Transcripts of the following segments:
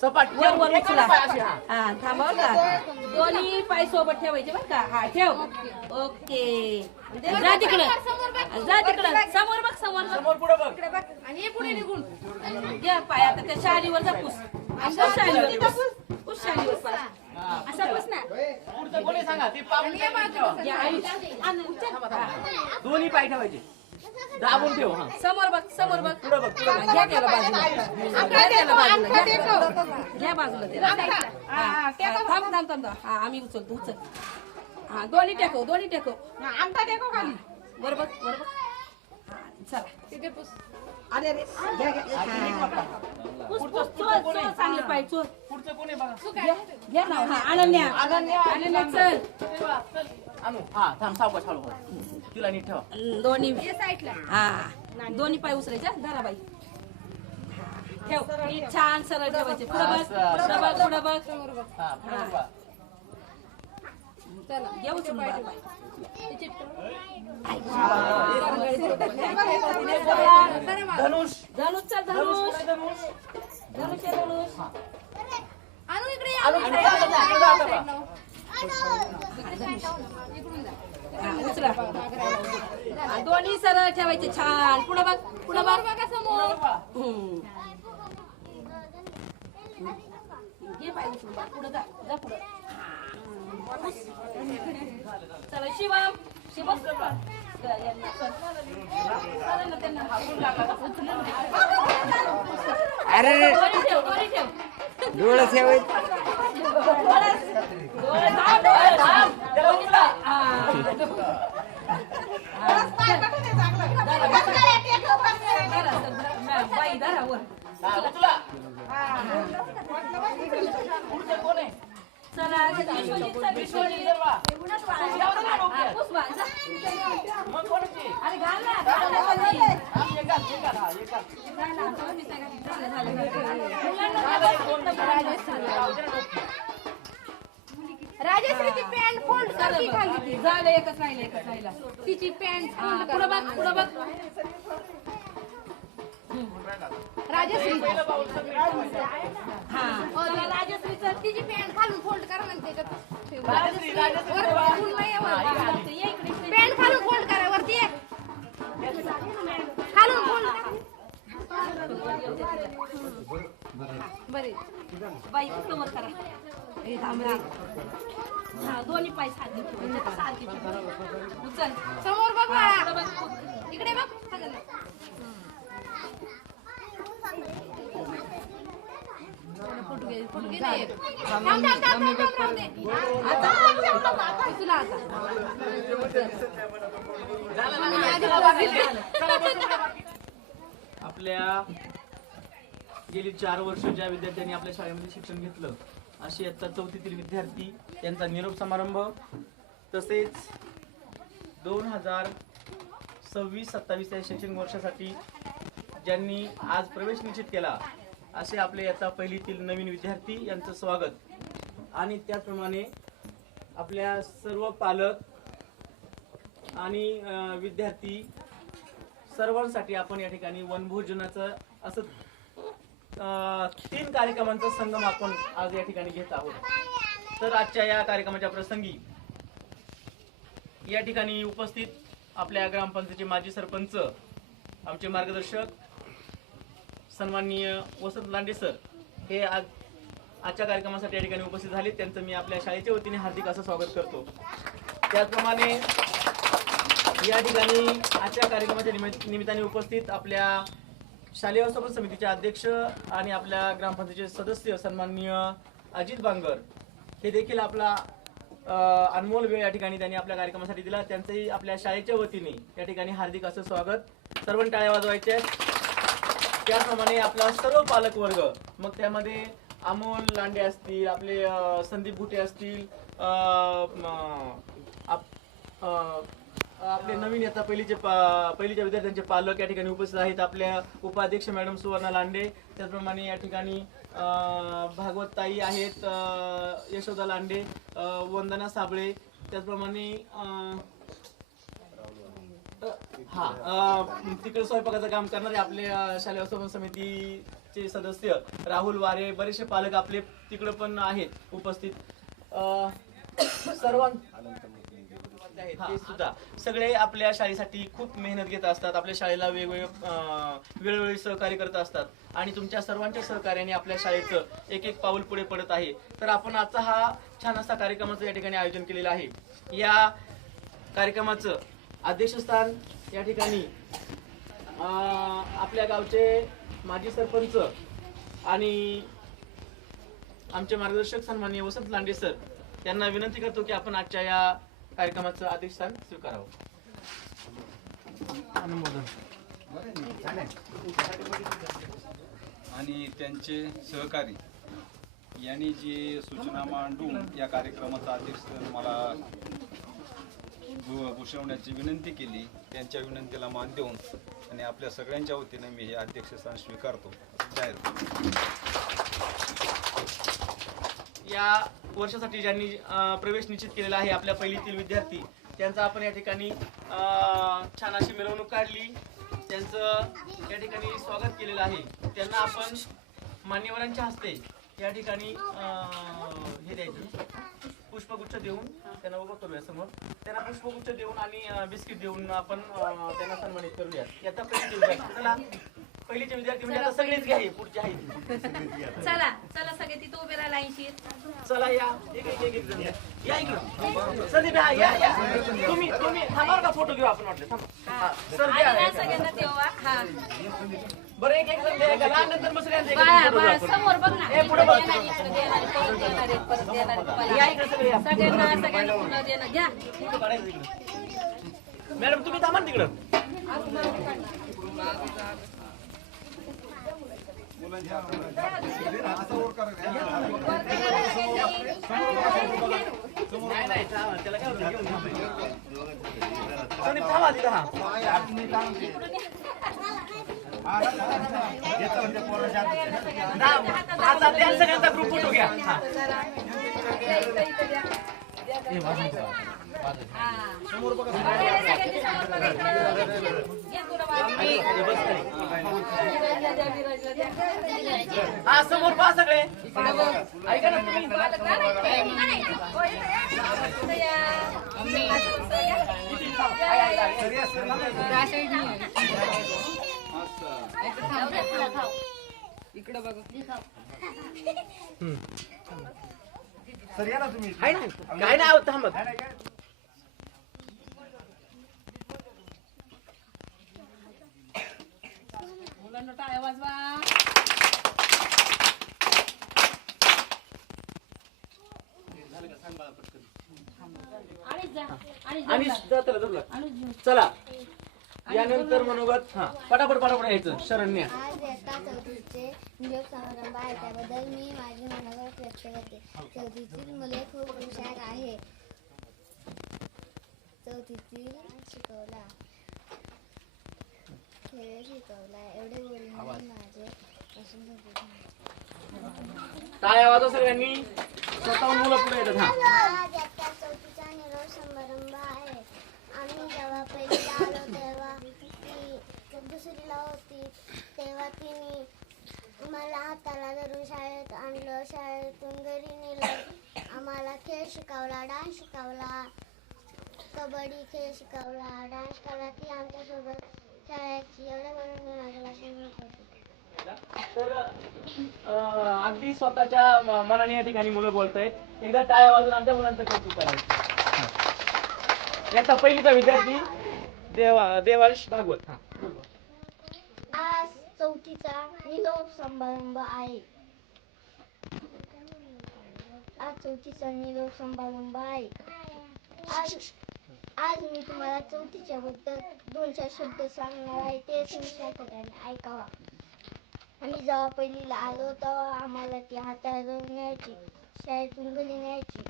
सपाट वर वर उचला अशी, हा. हा थांबा बरं का दोन्ही पाय सोबत ठेवायचे बरं का हा ठेव ओके जा तिकडं जा तिकडं समोर बघ समोर बघ समोर पुढे बघ आणि पुढे निघून घ्या पाय आता त्या शालीवर जा पुस असं शालीवर पुस शालीवर पाय असा पुस ना पुढचं कोणी सांगा ती पाऊल या आई दोन्ही पाय ठेवायचे दाबून ठेव हा समोर बघ पुढे बघ घ्या त्याला बाजूला घ्या त्याला बाजूला घ्या बाजूला त्याला हा, थांब थांब थांब हा आम्ही उचलतो उचल हा दोन्ही टेकव आमचा टेको खाली बरोबर हा, चला तिथे पुस अरे अरे घ्या घ्या पुस पुस चोर चांगले पाय चोर पुढचं कोणी बघा घ्या ना हा अनन्या चल आणू हा थांब सावकाश हळू तिला नीट ठेवा दोन्ही हा दोन्ही पाय उचलायचे धरा बाई ठेव नीट छान सरळ ठेवायचे पुढे बघ हा पुढे बघा चला घे उचलून बाई धनुष धनुष चल धनुष धनुष आणू इकडे आणू इकडे जा, इकडे जा आता. उचला हा, दोन्ही सरळ ठेवायचे छान पुढे बघ बघा समोर घे पाय उचलून पुढे जा पुढे चला शिवम अरे दोरी ठेव डोळे ठेवाय बाई धरावर हा, उचला. पुढचं कोण आहे चला विश्वजित धरवा. पुष्पा जा. मग कोणाची अरे घाल ना खाली. हा, एक घाल, एक घाल, हा, एक घाल. राजश्रीची पॅन्ट फोल्ड कर की खाली ती. झालं एकच राहिला तिची पॅन्ट फोल्ड पुढं कर. बघ राजश्री पहिलं पाऊल सगळी ठेवायचं. हा चला राजश्रीचं तिची पॅन्ट खालून फोल्ड करा आणि त्याच्यात ठेव. राजश्री वर फुल नाही आहे वर. ये इकडे पॅन्ट खालून फोल्ड करा वरती ये. खालून फोल्ड बरे बाई समोर करा हे थांब रे हा दोन्ही पाय सारखे ठेवायचे सारखे ठेवायचे. उचल समोर बघ बाळा. पुढं बघ इकडे बघ सगळं. फुटके नाही. थांब, थांब, थांब, थांब, थांब, राहू दे. तुला आता. आपल्या गेली 4 वर्ष ज्या विद्यार्थ्यांनी आपल्या शाळेमध्ये शिक्षण घेतलं असे आता 4थीतील विद्यार्थी यांचा निरोप समारंभ तसेच 2026-27 या शैक्षणिक वर्षासाठी ज्यांनी आज प्रवेश निश्चित केला असे आपले आता पहिलीतील नवीन विद्यार्थी यांचं स्वागत आणि त्याचप्रमाणे आपल्या सर्व पालक आणि विद्यार्थी सर्वांसाठी आपण या ठिकाणी वनभोजनाचं असं 3 कार्यक्रमांचा संगम आपण आज या ठिकाणी घेत आहोत. तर आजच्या या कार्यक्रमाच्या प्रसंगी या ठिकाणी उपस्थित आपल्या ग्रामपंचायतीचे माजी सरपंच आमचे मार्गदर्शक सन्माननीय वसंत लांडे सर हे आजच्या कार्यक्रमासाठी या ठिकाणी उपस्थित झाले. त्यांचं मी आपल्या शाळेच्या वतीने हार्दिक असं स्वागत करतो. त्याचप्रमाणे या ठिकाणी आजच्या कार्यक्रमाच्या निमित्ताने उपस्थित आपल्या शालेय व्यवस्थापन समितीचे अध्यक्ष आणि आपल्या ग्रामपंचायतीचे सदस्य सन्माननीय अजित बांगर हे देखील आपला अनमोल वेळ या ठिकाणी त्यांनी आपल्या कार्यक्रमासाठी दिला. त्यांचंही आपल्या शाळेच्या वतीने या ठिकाणी हार्दिक असं स्वागत. सर्वांनी टाळ्या वाजवायच्या. त्याप्रमाणे आपला सर्व पालक वर्ग मग त्यामध्ये अमोल लांडे असतील आपले संदीप गुटे असतील आपले नवीन आता पहिलीच्या विद्यार्थ्यांचे पालक या ठिकाणी उपस्थित आहेत. आपल्या उपाध्यक्ष मॅडम सुवर्णा लांडे त्याचप्रमाणे या ठिकाणी भागवत ताई आहेत, यशोदा लांडे, वंदना साबळे त्याचप्रमाणे तिकडे स्वयंपाकाचं काम करणारे आपले शालेय व्यवस्थापन समिती चे सदस्य राहुल वारे, बरेचसे पालक आपले तिकडे पण आहेत उपस्थित. ते सुद्धा सगळे आपल्या शाळेसाठी खूप मेहनत घेत असतात. आपल्या शाळेला वेळोवेळी सहकार्य करत असतात आणि तुमच्या सर्वांच्या सहकार्याने आपल्या शाळेचं एक एक पाऊल पुढे पडत आहे. तर आपण आजचा हा छान असा कार्यक्रमाचं या ठिकाणी आयोजन केलेलं आहे. या कार्यक्रमाचं अध्यक्षस्थान या ठिकाणी आपल्या गावचे माजी सरपंच आणि आमचे मार्गदर्शक सन्माननीय वसंत लांडे सर यांना विनंती करतो की आपण आजच्या या कार्यक्रमाचं अध्यक्षस्थान स्वीकारावं. आणि त्यांचे सहकारी यांनी जी सूचना मांडून या कार्यक्रमाचा अध्यक्षस्थान मला भूषवण्याची विनंती केली, त्यांच्या विनंतीला मान देऊन आणि आपल्या सगळ्यांच्या वतीने मी हे अध्यक्षस्थान स्वीकारतो जाहीर करतो. या वर्षासाठी ज्यांनी प्रवेश निश्चित केलेला आहे आपल्या पहिलीतील विद्यार्थी, त्यांचा आपण या ठिकाणी छान अशी मिरवणूक काढली, त्यांचं या ठिकाणी स्वागत केलेलं आहे. त्यांना आपण मान्यवरांच्या हस्ते या ठिकाणी हे द्यायचं, पुष्पगुच्छ देऊन त्यांना उभं करूया समोर. त्यांना पुष्पगुच्छ देऊन आणि बिस्किट देऊन आपण त्यांना सन्मानित करूया. याचा पहिलीचे विद्यार्थी म्हणजे आता सगळेच घ्या, पुढचे आहेत. चला चला सगळे तिथं उभे राहा लाईनशीर. चला या एक जण या इकडं. संदीप या तुम्ही थांबा का, फोटो घेऊ आपण वाटलं. सर सगळ्यांना देवा. हा बरं एक जण द्या, नंतर मग बाळा बाळा समोर बघ ना. पुढे बघ. या इकडे सगळे या. सगळ्यांना पुन्हा देणं घ्या. मॅडम तुम्ही थांबा तिकडं. नाही त्याला काय होतं, घेऊन संदीप थांबा तिथं. आता त्या सगळ्यांचा ग्रुप फोटो घ्या. समोर बघा. हा समोर पहा सगळे. ऐका ना तुम्ही. इकडे बघा. काय नाही आहोत थांबत. मुलांना टाळ्या वाजवा. आणि चला यानंतर मनोगत. हा पटापट यायचं. शरण्या. आज इयत्ता चौथीचे निरोप समारंभ आहे, त्याबद्दल मी माझी मनोगत व्यक्त करते. चौथीतील मुले खूप हुशार आहे. चौथीतील शिकवला, खेळ शिकवला, एवढे बोलून माझे पसंत होते. टाळ्या वाजवा सगळ्यांनी. स्वतःहून मुलं पुढे येतात. आज इयत्ता चौथीचा निरोप समारंभ आहे. आम्ही जेव्हा पहिलीला आलो तेव्हा ती दुसरीला होती, तेव्हा तिने मला हाताला धरून शाळेत आणलं, शाळेतून घरी नेलं, आम्हाला खेळ शिकवला, डान्स शिकवला, कबड्डी खेळ शिकवला, डान्स केला. ती आमच्यासोबत शाळेची एवढं म्हणून मी माझ्या भाषण करते. तर अगदी स्वतःच्या मनाने या ठिकाणी मुलं बोलतायत. एकदा टाळ्या वाजून आमच्या मुलांचं कौतुक करायचं. याचा पहिलीचा विद्यार्थी देवांश भागवत. आज चौथीचा निरोप समारंभ आहे. आज चौथीचा निरोप समारंभ आहे. आज मी तुम्हाला चौथीच्या बद्दल 2-4 शब्द सांगणार आहे, ते तुम्ही शांतपणे ऐकावा. आम्ही जेव्हा पहिलीला आलो तेव्हा आम्हाला ती हाताला धरून न्यायची, शाळेतून घरी न्यायची.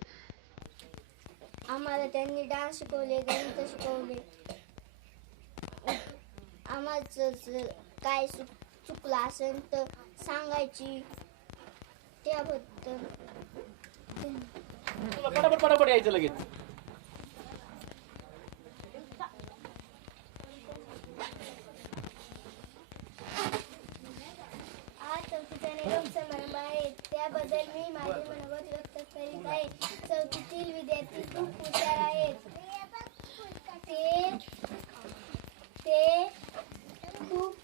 आम्हाला त्यांनी डान्स शिकवले, गणित शिकवले. आम्हाला काय चुकलं असेल तर सांगायची. त्याबद्दल पटापट यायचं लगेच. आज मी माझे मनोगत व्यक्त करीत आहे. चौथीतील विद्यार्थी खूप हुशार आहेत. ते खूप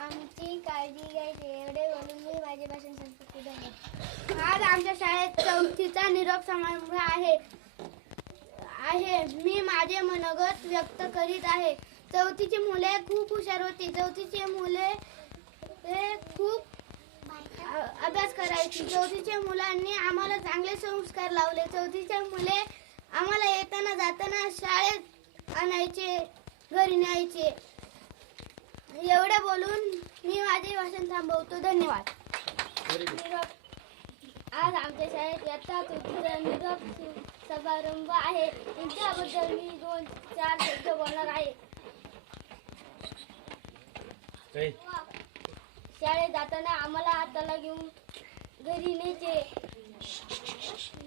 आमची काळजी घ्यायची. एवढे बोलून मी माझे भाषण संपवत आहे. आज आमच्या शाळेत चौथीचा निरोप समारंभ आहे. मी माझे मनोगत व्यक्त करीत आहे. चौथीची मुले खूप हुशार होती. चौथीची मुले खूप अभ्यास करायची. चौथीच्या मुलांनी आम्हाला चांगले संस्कार लावले. चौथीच्या मुले आम्हाला येताना जाताना शाळेत आणायचे, घरी न्यायचे. एवढे बोलून मी माझे भाषण थांबवतो. धन्यवाद. आज आमच्या शाळेत इयत्ता चौथीचा निरोप समारंभ आहे. त्याबद्दल मी 2-4 शब्द बोलणार आहे. शाळेत जाताना आम्हाला हाताला घेऊन घरी न्यायचे.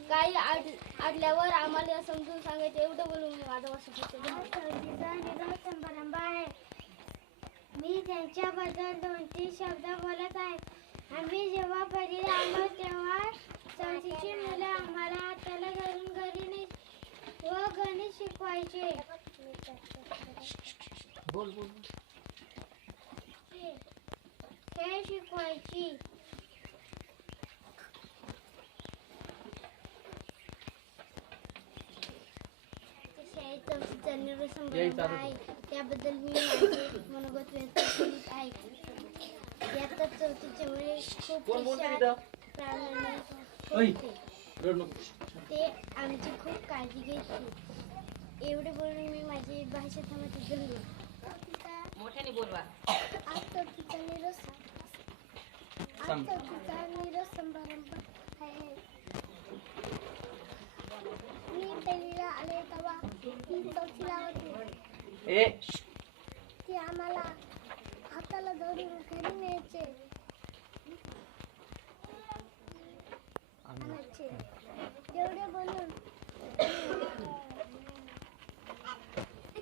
काही आडल्यावर आम्हाला समजून सांगायचे. एवढं बोलून मी माझा निरोप समारंभ आहे. मी त्यांच्याबद्दल 2-3 शब्द बोलत आहे. आम्ही जेव्हा पहिलीला आलो तेव्हा चौथीची मुलं आम्हाला हाताला घरून घरी न्यायची व गणित शिकवायचे. खेळ शिकवायची. चौथीचा निरोप समारंभ आहे. त्याबद्दल मी माझे मनोगत व्यक्त करीत आहे. इयत्ता चौथीचे मुले खूप हुशार, प्रामाणिक होते. ते आमची खूप काळजी घ्यायची. एवढे बोलून मी माझी भाषा थांबवते. धन्यवाद. मोठ्याने बोलवा. आज चौथीचा निरोप समारंभ आहे. मी पहिलीला आले तेव्हा ती चौथीला होती. ती आम्हाला हाताला धरून घरी न्यायचे. एवढे बोलून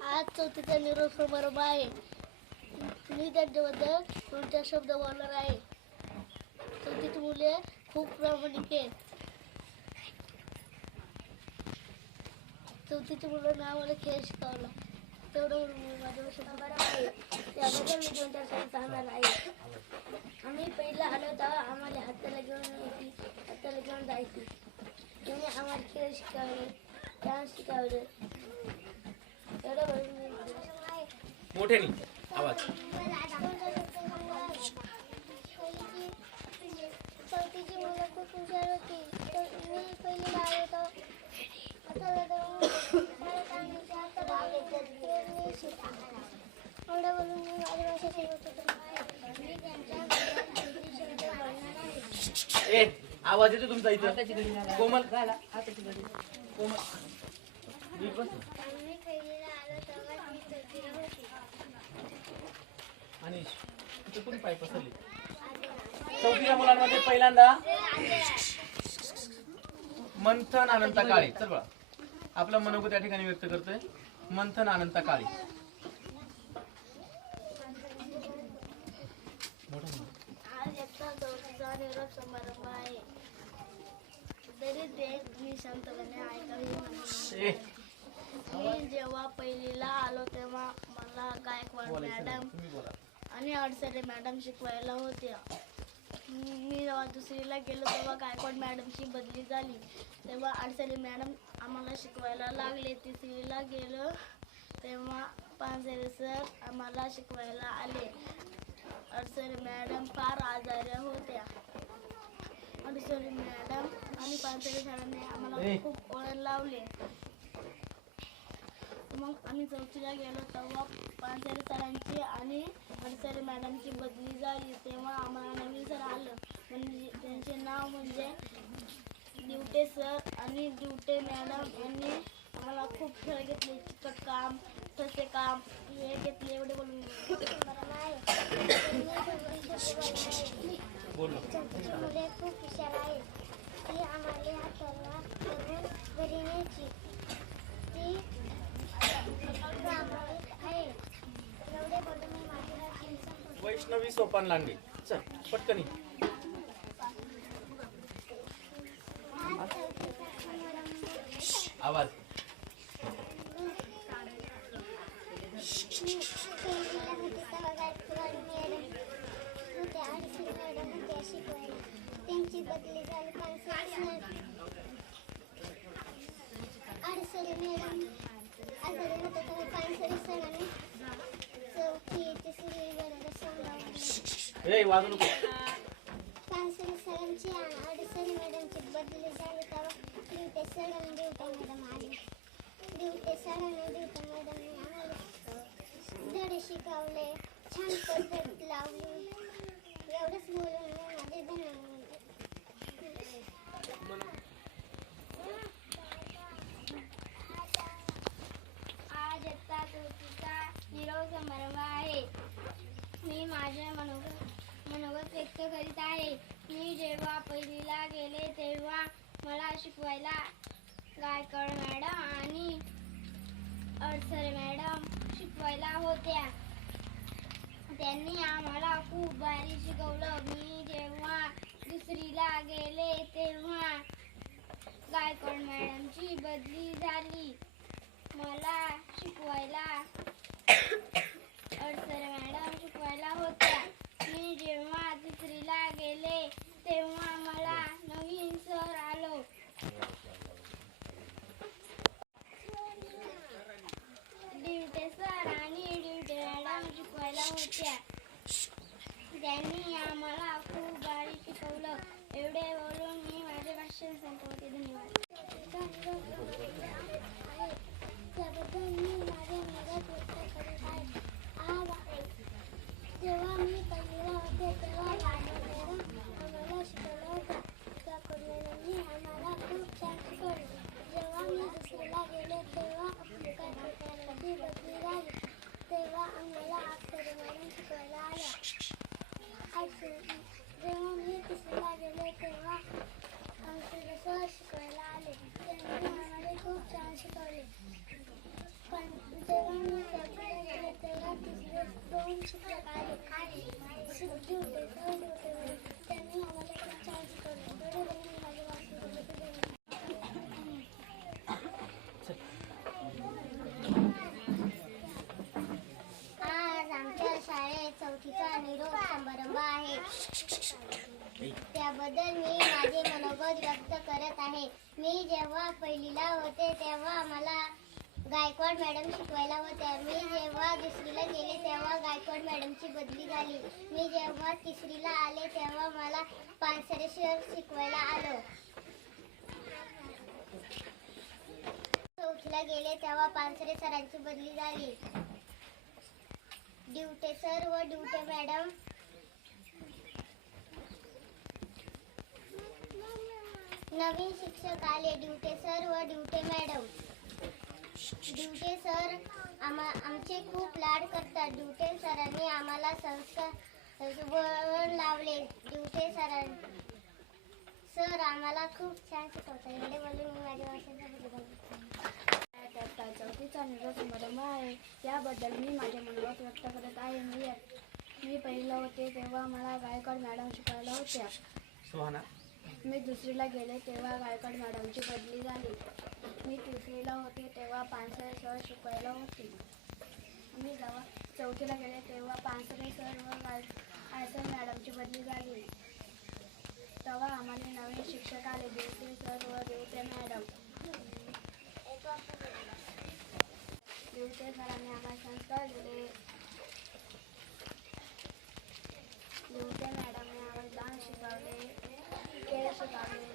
आज चौथीचा निरोप समारंभ आहे. मी त्यांच्याबद्दल 2-4 शब्द बोलणार आहे. चौथीची मुले खूप प्रामाणिक आहेत. चौथीच्या मुलांना आम्हाला खेळ शिकवला. तेवढं माझं शब्द आहे. त्याबद्दल मी 2-4 शब्द सांगणार आहे. आम्ही पहिला आलो तेव्हा आम्हाला हाताला घेऊन जायची. त्यांनी आम्हाला खेळ शिकवले, डान्स शिकवले. एवढं बोलून मोठ्याने आवाज. चौथीची मुलं खूप हुशार होती. मी पहिलीला आलो एवढं बोलून मी माझी भाषा मी त्यांच्या आवाज येतो तुमचा इथं. कोमल कोमल नीट बस. मी पहिलीला आलो तेव्हा ती चौथीला होती. आणि तिथे कोणी पाय पसरली. चौथीच्या मुलांमध्ये पहिल्यांदा मंथन अनंता काळे. चल बघा, आपलं मनोगत त्या ठिकाणी व्यक्त करतोय. मंथन अनंता काळे. आज इयत्ता चौथीचा निरोप समारंभ आहे. तरी ते मी शांतपणे ऐकावे. मी जेव्हा पहिलीला आलो तेव्हा मला गायकवाड मॅडम आणि अडसरे मॅडम शिकवायला होत्या. मी जेव्हा दुसरीला गेलो तेव्हा गायकवाड मॅडमची बदली झाली. तेव्हा अडसरे मॅडम आम्हाला शिकवायला लागले. तिसरीला गेलो तेव्हा पानसरे सर आम्हाला शिकवायला आले. अडसरे मॅडम फार आजारी होत्या. अडसरे मॅडम आणि पानसरे सरांनी आम्हाला खूप ओळख लावले. मग आम्ही चौथीला गेलो तेव्हा पानसरे सरांची आणि अडसरे मॅडमची बदली झाली. तेव्हा आम्हाला नवीन सर आलं. म्हणजे त्यांचे नाव म्हणजे दिवटे सर आणि दिवटे मॅडम यांनी आम्हाला खूप खेळ घेतले. चिकटकाम, ठसे काम हे घेतले. एवढे बोलून चौथीची मुले खूप हुशार आहेत. ती आम्हाला हाताला धरून घरी न्यायची. ती प्रामाणिक आहे. एवढे बोलून मी माझी वैष्णवी सोपान लांडे. चल पटकनी. आवाज. पहिलीला होते तेव्हा गायकवाड मॅडम होत्या, अडसरे मॅडम होत्या शिकवायला. त्यांची बदली झाली पानसरे सर. अडसरे मॅडम आजारी होते तेव्हा पानसरे सरांनी चौथी तिसरी वर्ग सांभाळला. ए वाजू नको. पानसरे सरांची आणि अडसरे मॅडमची बदली झाली तेव्हा दिवटे सर आणि दिवटे मॅडम आले. दिवटे सर आणि दिवटे मॅडमने आम्हाला धडे शिकवले, छान पद्धत लावली. एवढंच बोलून मी माझे धन्यवाद. आज इयत्ता चौथीचा निरोप समारंभ आहे. मी माझे मनोगत व्यक्त करीत आहे. मी जेव्हा पहिलीला गेले तेव्हा मला शिकवायला गायकवाड मॅडम आणि अडसरे मॅडम शिकवायला होत्या. त्यांनी आम्हाला खूप भारी शिकवलं. मी जेव्हा दुसरीला गेले तेव्हा गायकवाड मॅडमची बदली झाली. मला शिकवायला अडसरे मॅडम शिकवायला होत्या. मी जेव्हा तिसरीला गेले तेव्हा मला नवीन सर आलो. दिवटे सर आणि दिवटे मॅडम शिकवायला होत्या. त्यांनी आम्हाला खूप भारी शिकवलं. एवढे बोलून मी माझे भाषण संपवते. धन्यवाद. त्याबद्दल मी माझे मदत व्यक्त करीत आहे. जेव्हा मी पहिलीला होते तेव्हा मॅडम आम्हाला शिकवलं होतं. त्या कुर्लेंनी आम्हाला खूप छान शिकवलं. जेव्हा मी दुसरीला गेले तेव्हा कधी बदली झाली तेव्हा आम्हाला अक्षरे मॅडम शिकवायला आल्या. जेव्हा मी तिसरीला गेले तेव्हा अक्षरे सर शिकवायला आले. त्यांनी आम्हाला खूप छान शिकवले. पण जेव्हा मी चौथीला गेले तेव्हा तिसरे दोन शिक्षक आले. त्यांनी आम्हाला खूप छान शिकवले. माझे आज आमच्या शाळेत चौथीचा निरोप समारंभ आहे. त्याबद्दल मी माझे मनोगत व्यक्त करत आहे. मी जेव्हा पहिलीला होते तेव्हा मला गायकवाड मॅडम शिकवायला होत्या. मी जेव्हा दुसरीला गेले तेव्हा गायकवाड मॅडमची बदली झाली. मी जेव्हा तिसरीला आले तेव्हा मला पानसरे सर शिकवायला आलो. चौथीला गेले तेव्हा पानसरे सरांची बदली झाली. दिवटे सर व दिवटे मॅडम नवीन शिक्षक आले. दिवटे सर व दिवटे मॅडम. दिवटे सर आमचे खूप लाड करतात. दिवटे सरांनी आम्हाला संस्कार लावले. दिवटे सर आम्हाला खूप छान शिकवतात. एवढे बोलून मी माझ्या भाषेचा चौथीचा निरोप समारंभ आहे. याबद्दल मी माझे मनोगत व्यक्त करत आहे. मी पहिलीला होते तेव्हा मला गायकवाड मॅडम शिकवायला होत्या. सुहाना. मी दुसरीला गेले तेव्हा गायकवाड मॅडमची बदली झाली. मी तिसरीला होते तेव्हा पानसरे सर शिकवायला होते. मी जेव्हा चौथीला गेले तेव्हा पानसरे सर व गायकवाड मॅडमची बदली झाली. तेव्हा आम्हाला नवीन शिक्षक आले. दिवटे सर व दिवटे मॅडम. दिवटे सरांनी आम्हाला संस्कार दिले. दिवटे मॅडमने आम्हाला डान्स शिकवले, खेळ शिकवले.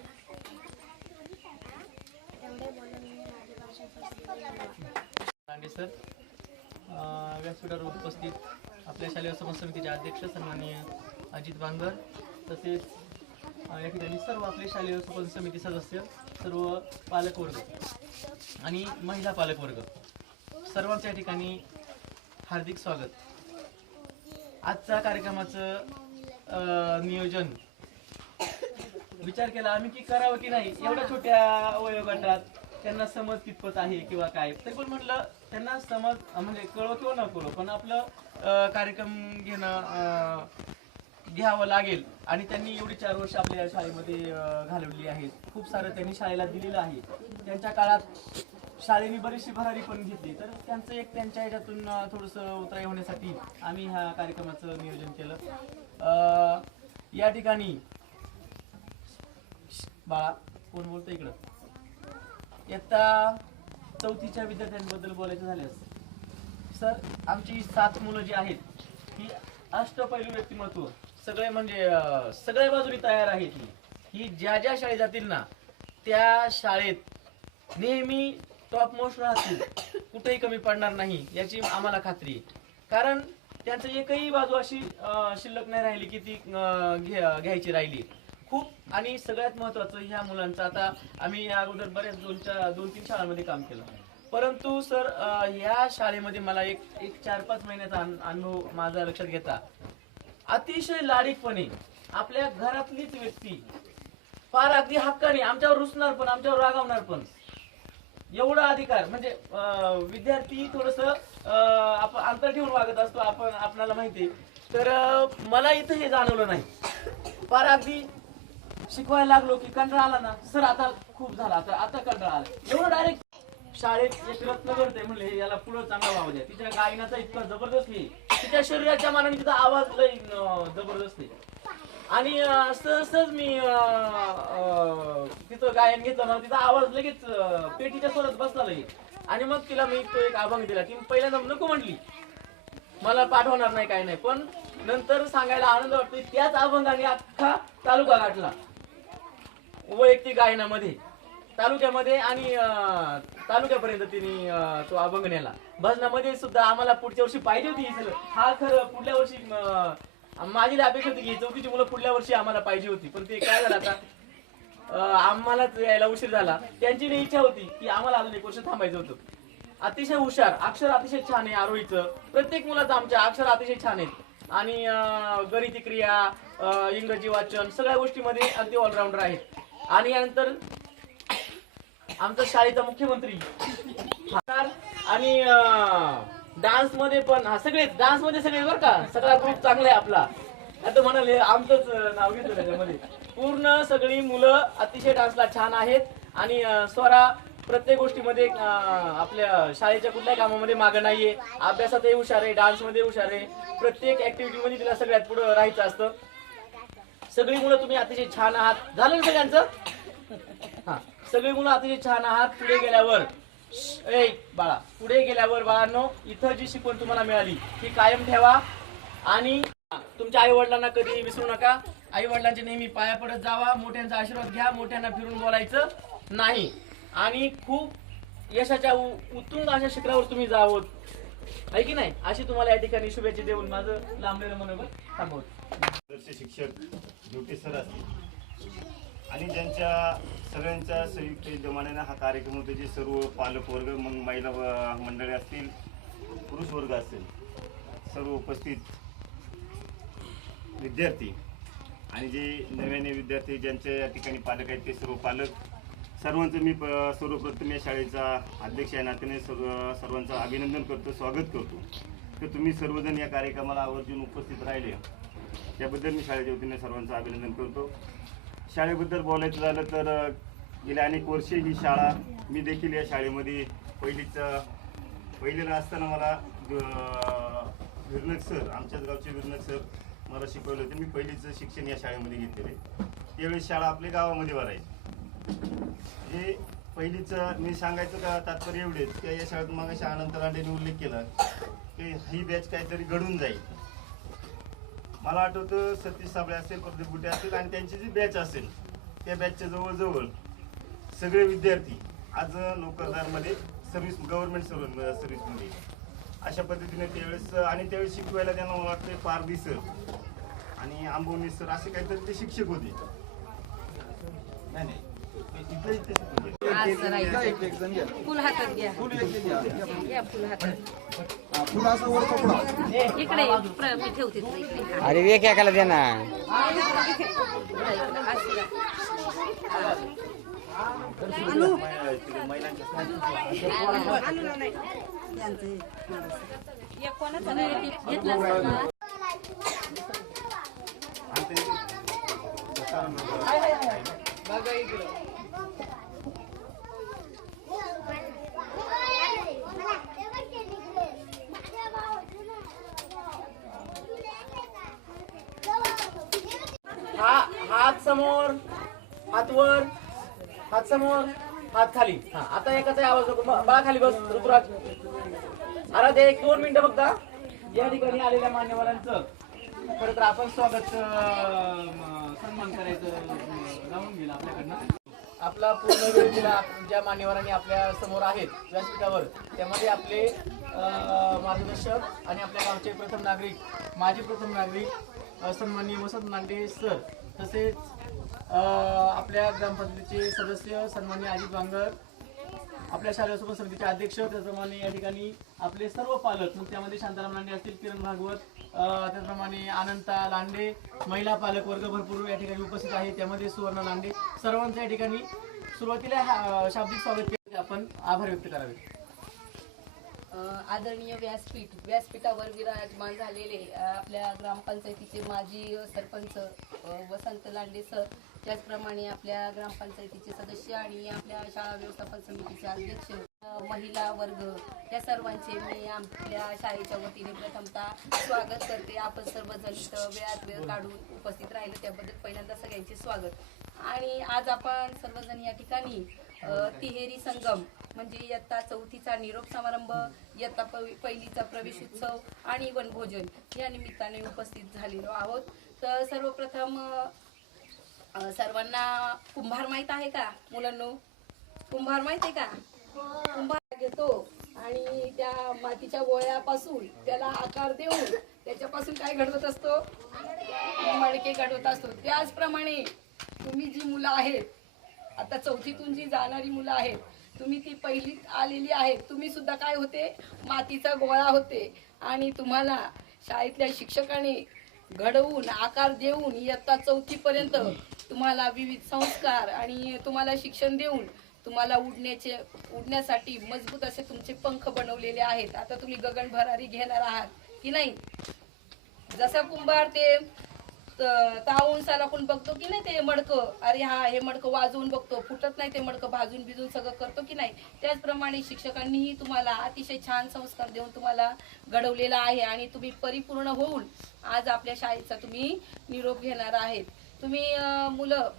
एवढे बोलून मी माझी भाषा लांडे सर, व्यासपीठावर उपस्थित आपल्या शालेय समन्वय समितीचे अध्यक्ष सन्माननीय अजित बांगर, तसेच या ठिकाणी सर्व आपले शालेय समन्वय समिती सदस्य, सर्व पालकवर्ग आणि महिला पालकवर्ग, सर्वांचं या ठिकाणी हार्दिक स्वागत. आजच्या कार्यक्रमाचं नियोजन विचार केला आम्ही की करावं की नाही. एवढ्या छोट्या वयोगटात त्यांना समज कितपत आहे किंवा काय, तरी पण म्हटलं त्यांना समज म्हणजे कळो किंवा न कळो, पण आपलं कार्यक्रम घेणं घ्यावं लागेल. आणि त्यांनी एवढी 4 वर्ष आपल्या शाळेमध्ये घालवली आहेत. खूप सारं त्यांनी शाळेला दिलेलं आहे. त्यांच्या काळात शाळेने बरीचशी भरारी पण घेतली. तर त्यांचं एक त्यांच्या ह्याच्यातून थोडंसं उतराई होण्यासाठी आम्ही ह्या कार्यक्रमाचं नियोजन केलं. या ठिकाणी बाळा कोण बोलतो इकडं, इयत्ता 4थीच्या विद्यार्थ्यांबद्दल बोलायचं झाल्यास सर, आमची 7 मुलं जी आहेत ही अष्टपैलू व्यक्तिमत्व सगळे म्हणजे सगळ्या बाजूनी तयार आहेत. ही ज्या ज्या शाळेत जातील ना त्या शाळेत नेहमी टॉप मोस्ट राहतील, कुठेही कमी पडणार नाही याची आम्हाला खात्री आहे. कारण त्यांचं एकही बाजू अशी शिल्लक नाही राहिली की ती घ्यायची राहिली खूप. आणि सगळ्यात महत्वाचं ह्या मुलांचं, आता आम्ही या अगोदर बऱ्याच 2-3 शाळांमध्ये काम केलं, परंतु सर ह्या शाळेमध्ये मला एक 4-5 महिन्याचा अनुभव माझा लक्षात घेता अतिशय लाडीकपणे आपल्या घरातलीच व्यक्ती फार अगदी हक्काने आमच्यावर रुसणार पण आमच्यावर रागावणार पण एवढा अधिकार म्हणजे विद्यार्थी थोडस आपण अंतर ठेवून वागत असतो, आपणाला माहिती. तर मला इथं हे जाणवलं नाही. फार अगदी शिकवायला लागलो की कंटाळा आला ना सर, आता खूप झाला, आता कंटाळा आला, एवढं डायरेक्ट शाळेत एक रत्न करते म्हणले याला पुढं चांगला वाव द्या. तिच्या गायनाचा इतका जबरदस्त आहे, तिच्या शरीराच्या मानाने तिचा आवाज लई जबरदस्त आहे. आणि सहज मी तिचं गायन घेतलं ना, तिचा आवाज लगेच पेटीच्या स्वरात बसला लगेच. आणि मग तिला मी तो एक अभंग दिला. ती पहिल्यांदा नको म्हटली, मला पाठवणार नाही काय नाही, पण नंतर सांगायला आनंद वाटतो. त्याच अभंगाने अख्खा तालुका गाठला वैयक्तिक गायनामध्ये तालुक्यामध्ये आणि तालुक्यापर्यंत तिने तो अभंग नेला. भजनामध्ये सुद्धा आम्हाला पुढच्या वर्षी पाहिजे होती ही. हा खरं पुढल्या वर्षी माझी अपेक्षा होती की 4थीची मुलं पुढल्या वर्षी आम्हाला पाहिजे होती, पण ते काय झालं आता आम्हालाच यायला उशीर झाला. त्यांची इच्छा होती की आम्हाला अजून 1 वर्ष थांबायचं होतं. अतिशय हुशार, अक्षर अतिशय छान आहे आरोहीचं. प्रत्येक मुलाचं आमच्या अक्षर अतिशय छान आहेत आणि गणिती क्रिया, इंग्रजी वाचन सगळ्या गोष्टीमध्ये अगदी ऑलराऊंडर आहेत. आणि यानंतर आमचा शाळेचा मुख्यमंत्री आणि डान्स मध्ये पण सगळे डान्स मध्ये सगळे बरं का, सगळा ग्रुप चांगला आहे आपला. आता म्हणाले आमचंच नाव घेतलं त्याच्यामध्ये. पूर्ण सगळी मुलं अतिशय डान्सला छान आहेत आणि स्वरा प्रत्येक गोष्टीमध्ये आपल्या शाळेच्या कुठल्याही कामामध्ये मागं नाहीये. अभ्यासातही हुशार आहे, डान्समध्ये हुशार आहे, प्रत्येक ऍक्टिव्हिटीमध्ये तिला सगळ्यात पुढे राहायचं असतं. सगळी मुलं तुम्ही अतिशय छान आहात. झालं ना सगळ्यांचं? हा, सगळी मुलं अतिशय छान आहात. पुढे गेल्यावर बाळा, पुढे गेल्यावर बाळांनो इथं जी शिकवण तुम्हाला मिळाली ती कायम ठेवा आणि तुमच्या आई वडिलांना कधी विसरू नका. आई वडिलांचे नेहमी पाया पडत जावा, मोठ्यांचा आशीर्वाद घ्या, मोठ्यांना फिरून बोलायचं नाही आणि खूप यशाच्या उत्तुंग अशा शिखरावर तुम्ही जावं, आहे की नाही, अशी तुम्हाला या ठिकाणी शुभेच्छा देऊन माझं लांबलेलं मनोगत थांबवतो. शिक्षक ड्युटी सर असतील आणि ज्यांच्या सगळ्यांच्या संयुक्त जमान्याने हा कार्यक्रम होतो, जे सर्व पालक वर्ग, मग महिला मंडळी असतील, पुरुष वर्ग असेल, सर्व उपस्थित विद्यार्थी आणि जे नव्याने विद्यार्थी ज्यांच्या या ठिकाणी पालक आहेत ते सर्व पालक, सर्वांचं मी सर्वप्रथम या शाळेचा अध्यक्ष या नात्याने सर्वांचं अभिनंदन करतो, स्वागत करतो. तर तुम्ही सर्वजण या कार्यक्रमाला आवर्जून उपस्थित राहिले त्याबद्दल मी शाळेच्या वतीने सर्वांचं अभिनंदन करतो. शाळेबद्दल बोलायचं झालं तर गेल्या अनेक वर्षे ही शाळा, मी देखील या शाळेमध्ये पहिलीला असताना मला विरनक सर, आमच्याच गावचे विरनक सर मला शिकवलं होतं. मी पहिलीचं शिक्षण या शाळेमध्ये घेतलेलं आहे. त्यावेळी शाळा आपल्या गावामध्ये भरायची. हे पहिलीचं मी सांगायचं का तात्पर्य एवढेच की या शाळेत मग अनंत लांडेने उल्लेख केला की ही बॅच काहीतरी घडून जाईल. मला आठवतं सतीश साबळे असेल, प्रदीप गुटे असेल आणि त्यांची जी बॅच असेल त्या बॅचच्या जवळजवळ सगळे विद्यार्थी आज नोकरदारमध्ये गव्हर्नमेंट सर्व्हिसमध्ये अशा पद्धतीने त्यावेळेस आणि त्यावेळेस शिकवायला त्यांना मला वाटतं पारदी सर आणि आंबोनी सर असे काहीतरी ते शिक्षक होते. नाही फुल हातात घ्या, घ्या फुल हातात इकडे मी ठेवते. अरे वे क्या केला त्यांना कोणाचं हाय हाय हाय बघा इकडं. हात समोर, हात वर, हात समोर, हात खाली. हा आता एकाचा आवाज नको. बाळा खाली बस. ऋतुराज अरे ते 1-2 मिनिटं बघता. या ठिकाणी आलेल्या मान्यवरांचं खरं तर आपण स्वागत सन्मान करायचं लावून गेलं आपल्याकडनं. आपला पूर्ण वेळ दिला ज्या मान्यवरांनी आपल्या समोर आहेत व्यासपीठावर, त्यामध्ये आपले मार्गदर्शक आणि आपल्या गावचे प्रथम नागरिक, माजी प्रथम नागरिक सन्माननीय वसंत नांडे सर, तसेच आपल्या ग्रामपंचायतीचे सदस्य सन्माननीय अजित बांगर, आपल्या शालेय उपसमिती समितीचे अध्यक्ष, त्याचप्रमाणे या ठिकाणी आपले सर्व पालक, मग त्यामध्ये शांताराम लांडे असतील, किरण भागवत, त्याचप्रमाणे अनंता लांडे, महिला पालक वर्ग भरपूर या ठिकाणी उपस्थित आहे, त्यामध्ये सुवर्ण लांडे, सर्वांचं या ठिकाणी सुरुवातीला शाब्दिक स्वागत केले. आपण आभार व्यक्त करावे. आदरणीय व्यासपीठावर विराजमान झालेले आपल्या ग्रामपंचायतीचे माजी सरपंच वसंत लांडे सर, त्याचप्रमाणे आपल्या ग्रामपंचायतीचे सदस्य आणि आपल्या शाळा व्यवस्थापन समितीचे अध्यक्ष, महिला वर्ग, या सर्वांचे मी आपल्या शाळेच्या वतीने प्रथमतः स्वागत करते. आपण सर्वजण वेळात वेळ काढून उपस्थित राहिले त्याबद्दल पहिल्यांदा सगळ्यांचे स्वागत. आणि आज आपण सर्वजण या ठिकाणी तिहेरी संगम म्हणजे इयत्ता 4थीचा निरोप समारंभ, इयत्ता 1लीचा प्रवेश उत्सव आणि वनभोजन या निमित्ताने उपस्थित झालेलो आहोत. तर सर्वप्रथम सर्वांना कुंभार माहित आहे का मुलांनो? कुंभार माहित आहे का? कुंभार घेतो आणि त्या मातीच्या गोळ्यापासून त्याला आकार देऊन त्याच्यापासून काय घडवत असतो? मडके घडवत असतो. त्याचप्रमाणे तुम्ही जी मुलं आहेत, आता 4थीतून जी जाणारी मुलं आहेत, तुम्ही ती पहिलीत आलेली आहेत, तुम्ही सुद्धा काय होते? मातीचा गोळा होते. आणि तुम्हाला शाळेतल्या शिक्षकाने घडवून आकार देऊन इयत्ता 4थीपर्यंत तुम्हाला विविध संस्कार आणि तुम्हाला शिक्षण देऊन तुम्हाला उडण्यासाठी मजबूत असे तुमचे पंख बनवलेले आहेत. आता तुम्ही गगन भरारी घेणार आहात की नाही? जसा कुंभार ते ताऊंसाला आपण बघतो की नाही, ते मडकं, अरे हा हे मडकं वाजवून बघतो, फुटत नाही ते मडकं, भाजून भिजून सगळं करतो की नाही, त्याचप्रमाणे शिक्षकांनीही तुम्हाला अतिशय छान संस्कार देऊन तुम्हाला घडवलेला आहे. आणि तुम्ही परिपूर्ण होऊन आज आपल्या शाळेचा तुम्ही निरोप घेणार आहेत. तुम्ही मुलं,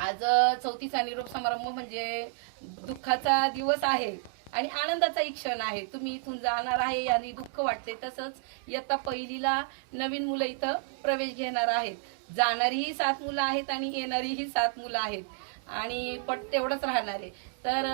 आज 4थीचा निरोप समारंभ म्हणजे दुःखाचा दिवस आहे आणि आनंदाचा क्षण आहे. तुम्ही इथून जाणार आहे आणि दुःख वाटते. तसंच इयत्ता 1लीला नवीन मुलं इथं प्रवेश घेणार आहेत. जाणारीही 7 मुलं आहेत आणि येणारीही 7 मुलं आहेत आणि पट तेवढंच राहणार आहे. तर